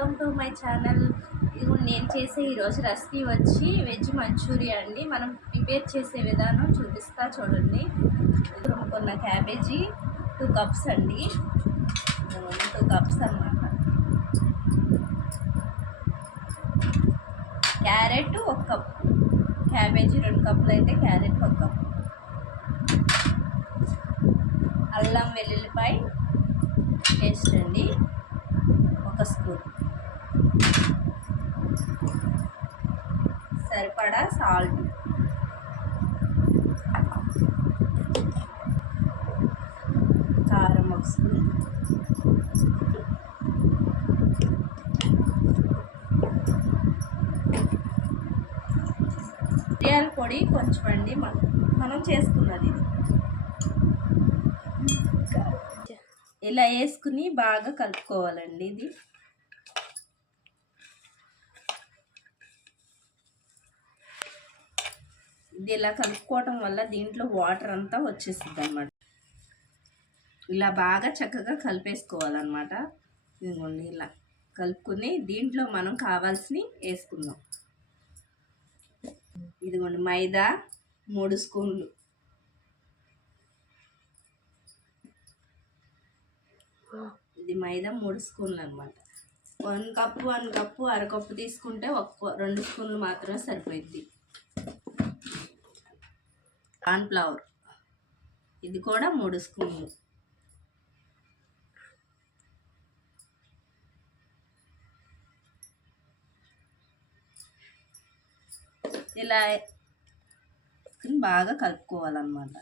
Welcome to my channel. ఇది నేను చేసే ఈరోజు రెసిపీ వచ్చి వెజ్ మంచూరియా అండి. మనం ప్రిపేర్ చేసే విధానం చూపిస్తా చూడండి. తురుముకున్న క్యాబేజీ 2 కప్స్ అండి, 2 కప్స్ అన్నమాట. క్యారెట్ 1 కప్, క్యాబేజీ 2 కప్పులు అయితే క్యారెట్ 1 కప్, అల్లం వెల్లుల్లిపాయ పేస్ట్ అండి 1 స్పూన్, సరిపడా సాల్ట్, కారం 1 స్పూన్, మిరియాల పొడి కొంచెం అండి, మనం చేసుకున్నది. ఇలా వేసుకుని బాగా కలుపుకోవాలండి. ఇది ఇలా కలుపుకోవటం వల్ల దీంట్లో వాటర్ అంతా వచ్చేస్తుంది అన్నమాట. ఇలా బాగా చక్కగా కలిపేసుకోవాలన్నమాట. ఇదిగోండి ఇలా కలుపుకుని దీంట్లో మనం కావాల్సినవి వేసుకుందాం. ఇదిగోండి మైదా 3 స్పూన్లు, ఇది మైదా 3 స్పూన్లు అన్నమాట. 1 కప్పు అరకప్పు తీసుకుంటే 2 స్పూన్లు మాత్రమే సరిపోయింది. కార్న్ఫ్లవర్ ఇది కూడా 3 స్పూన్లు, ఇలా బాగా కలుపుకోవాలన్నమాట.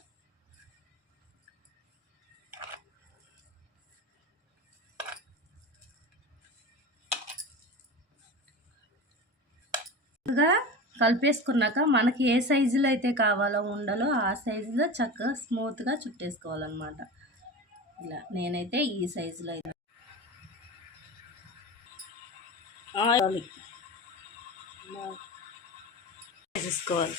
కలిపేసుకున్నాక మనకి ఏ సైజులో అయితే కావాలో ఉండలో ఆ సైజులో చక్కగా స్మూత్గా చుట్టేసుకోవాలన్నమాట. ఇలా నేనైతే ఈ సైజులో అయితే వేసుకోవాలి.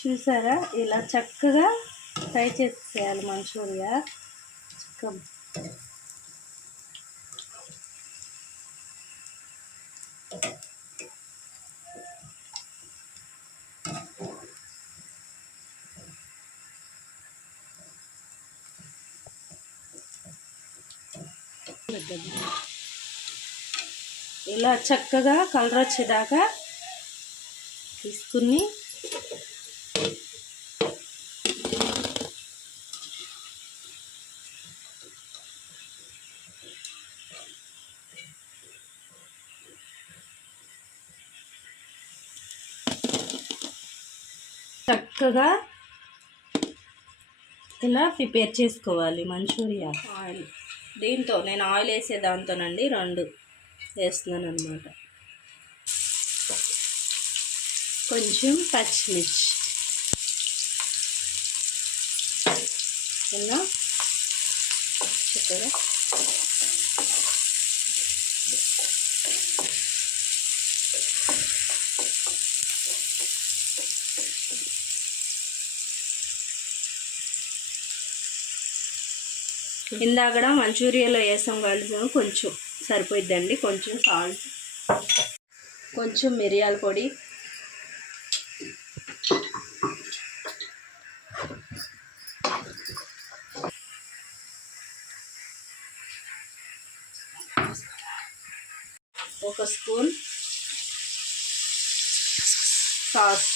చూసారా, ఇలా చక్కగా ఫ్రై చేసేయాలి మంచూరియా. ఇలా చక్కగా కలర్ వచ్చేదాకా తీసుకుని చక్కగా ఇలా ప్రిపేర్ చేసుకోవాలి మంచూరియా. ఆయిల్ దీంతో నేను ఆయిల్ వేసే దాంతోనండి 2 వేస్తున్నాను అన్నమాట. కొంచెం పచ్చిమిర్చి ఇలా చక్కగా ఇందాక మంచూరియాలో వేసాం కలిసి కొంచెం సరిపోయిద్దండి. కొంచెం సాల్ట్, కొంచెం మిరియాల పొడి, ఒక స్పూన్ సాస్,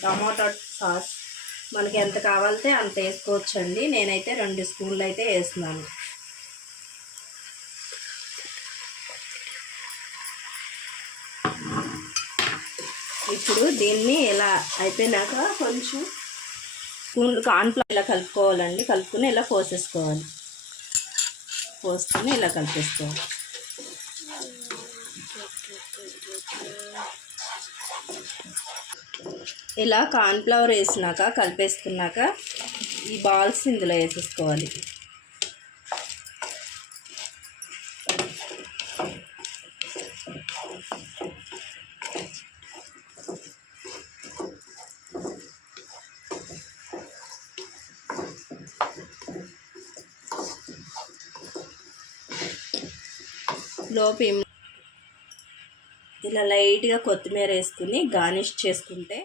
టమాటా సాస్ మనకి ఎంత కావాలితే అంత వేసుకోవచ్చండి. నేనైతే 2 స్పూన్లు అయితే వేస్తున్నాను. ఇప్పుడు దీన్ని ఇలా అయిపోయినాక కొంచెం స్పూన్లు కార్న్ఫ్లవర్ ఇలా కలుపుకోవాలండి. కలుపుకుని ఇలా పోసేసుకొని ఇలా కలిపేసుకోవాలి. ఇలా కార్న్ఫ్లవర్ వేసినాక కలిపేసుకున్నాక ఈ బాల్స్ ఇందులో వేసేసుకోవాలి. స్లో ఫ్లేమ్ ఇలా లైట్గా కొత్తిమీర వేసుకుని గార్నిష్ చేసుకుంటే